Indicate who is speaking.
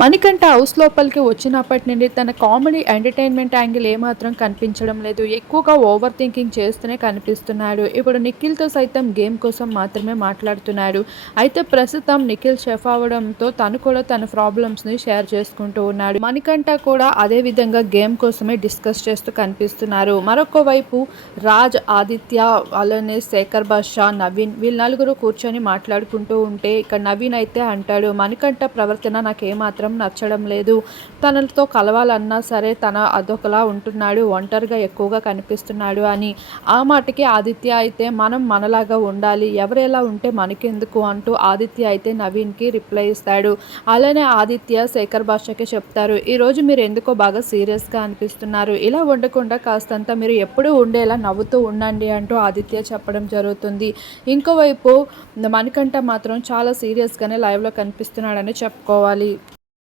Speaker 1: Manikanta house లోపలికి వచ్చినప్పటి నుండి తన కామెడీ ఎంటర్టైన్మెంట్ యాంగిల్ ఏమాత్రం కనిపించడం లేదు. ఎక్కువగా ఓవర్ థింకింగ్ చేస్తూనే కనిపిస్తున్నాడు. ఇప్పుడు నిఖిల్తో సైతం గేమ్ కోసం మాత్రమే మాట్లాడుతున్నాడు. అయితే ప్రస్తుతం నిఖిల్ షెఫ్ అవడంతో తను కూడా తన ప్రాబ్లమ్స్ని షేర్ చేసుకుంటూ ఉన్నాడు. మణికంఠ కూడా అదే విధంగా గేమ్ కోసమే డిస్కస్ చేస్తూ కనిపిస్తున్నారు. మరొక వైపు రాజ్ ఆదిత్య అలానే శేఖర్ బాషా నవీన్ వీళ్ళ నలుగురు కూర్చొని మాట్లాడుకుంటూ ఉంటే ఇక్కడ నవీన్ అయితే అంటాడు మణికంఠ ప్రవర్తన నాకేమాత్రం నచ్చడం లేదు. తనతో కలవాలన్నా సరే తన అదొకలా ఉంటున్నాడు ఒంటరిగా ఎక్కువగా కనిపిస్తున్నాడు అని. ఆ మాటకి ఆదిత్య అయితే మనం మనలాగా ఉండాలి ఎవరెలా ఉంటే మనకెందుకు అంటూ ఆదిత్య అయితే నవీన్కి రిప్లై ఇస్తాడు. అలానే ఆదిత్య శేఖర్ భాషకి చెప్తారు ఈరోజు మీరు ఎందుకో బాగా సీరియస్గా అనిపిస్తున్నారు. ఇలా ఉండకుండా కాస్తంత మీరు ఎప్పుడూ ఉండేలా నవ్వుతూ ఉండండి అంటూ ఆదిత్య చెప్పడం జరుగుతుంది. ఇంకోవైపు మణికంఠ మాత్రం చాలా సీరియస్గానే లైవ్లో కనిపిస్తున్నాడని చెప్పుకోవాలి.